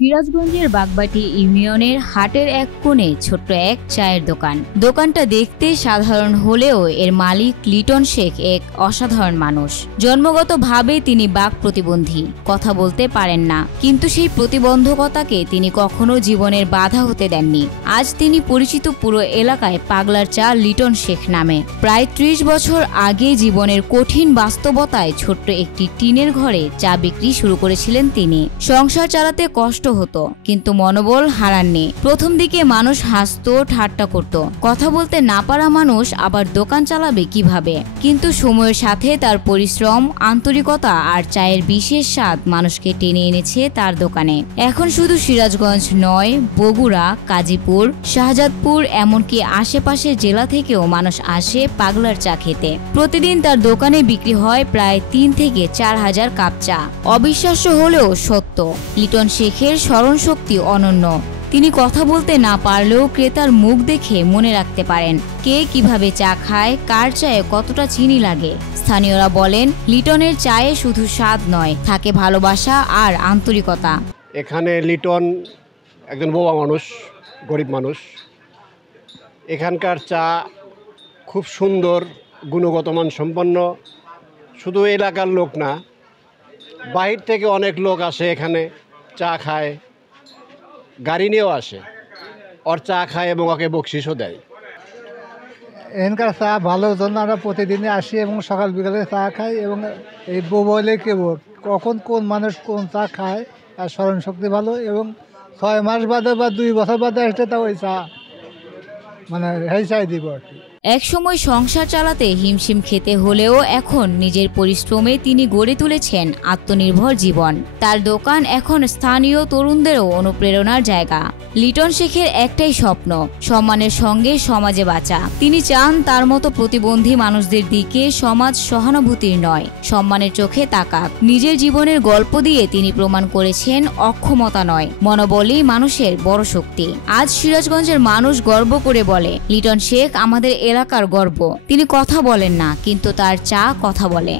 সিরাজগঞ্জের বাগবাটি ইউনিয়নের হাটের এক কোণে ছোট্ট এক চায়ের দোকান। দোকানটা দেখতে সাধারণ হলেও এর মালিক লিটন শেখ এক অসাধারণ মানুষ। জন্মগতভাবে তিনি বাক প্রতিবন্ধী, কথা বলতে পারেন না, কিন্তু সেই প্রতিবন্ধকতাকে তিনি কখনো জীবনের বাধা হতে দেননি। আজ তিনি পরিচিত পুরো এলাকায় পাগলার চা লিটন শেখ নামে। প্রায় ৩০ বছর আগে জীবনের কঠিন বাস্তবতায় ছোট্ট একটি টিনের ঘরে চা বিক্রি শুরু করেছিলেন তিনি। সংসার চালাতে কষ্ট হতো, কিন্তু মনোবল হারাননি। প্রথম দিকে মানুষ হাসতো, ঠাট্টা করত, কথা বলতে না পারা মানুষ আবার দোকান চালাবে কিভাবে। কিন্তু সময়ের সাথে তার পরিশ্রম, আন্তরিকতা আর চায়ের বিশেষ স্বাদ মানুষকে টেনে এনেছে তার দোকানে। এখন শুধু সিরাজগঞ্জ নয়, বগুড়া, গাজীপুর, শাহজাদপুর, এমনকি আশেপাশের জেলা থেকেও মানুষ আসে পাগলার চা খেতে। প্রতিদিন তার দোকানে বিক্রি হয় প্রায় ৩ থেকে ৪ হাজার কাপ চা। অবিশ্বাস্য হলেও সত্য, লিটন শেখের স্মরণশক্তি অনন্য। তিনি কথা বলতে না পারলেও ক্রেতার মুখ দেখে মনে রাখতে পারেন কে কিভাবে চা খায়, কার চায়ে কতটা চিনি লাগে। স্থানীয়রা বলেন, লিটনের চায়ে শুধু স্বাদ নয়, থাকে ভালোবাসা আর আন্তরিকতা। এখানে লিটন একজন বোবা মানুষ, গরিব মানুষ। এখানকার চা খুব সুন্দর, গুণগত মান সম্পন্ন। শুধু এলাকার লোক না, বাহির থেকে অনেক লোক আসে এখানে চা খায়, গাড়ি নিয়েও আসে, ওর চা খায় এবং ওকে বকশিসও দেয়। এখানকার চা ভালো জন্য আমরা প্রতিদিনই আসি এবং সকাল বিকালে চা খাই। এবং এই বলে কেবল কখন কোন মানুষ কোন চা খায়, আর স্মরণশক্তি ভালো। এবং 6 মাস বাদে বা 2 বছর বাদে আসলে তা ওই চা মানে এই চাই দিব আর কি। একসময় সংসার চালাতে হিমশিম খেতে হলেও এখন নিজের পরিশ্রমে তিনি গড়ে তুলেছেন আত্মনির্ভর জীবন। তার দোকান এখন স্থানীয় তরুণদেরও অনুপ্রেরণার জায়গা। লিটন শেখের একটাই স্বপ্ন, সম্মানের সঙ্গে সমাজে বাঁচা। তিনি চান তার মতো প্রতিবন্ধী মানুষদের দিকে সমাজ সহানুভূতির নয়, সম্মানের চোখে তাকাক। নিজের জীবনের গল্প দিয়ে তিনি প্রমাণ করেছেন অক্ষমতা নয়, মনোবলই মানুষের বড় শক্তি। আজ সিরাজগঞ্জের মানুষ গর্ব করে বলে, লিটন শেখ আমাদের এলাকার গর্ব। তিনি কথা বলেন না, কিন্তু তার চা কথা বলে।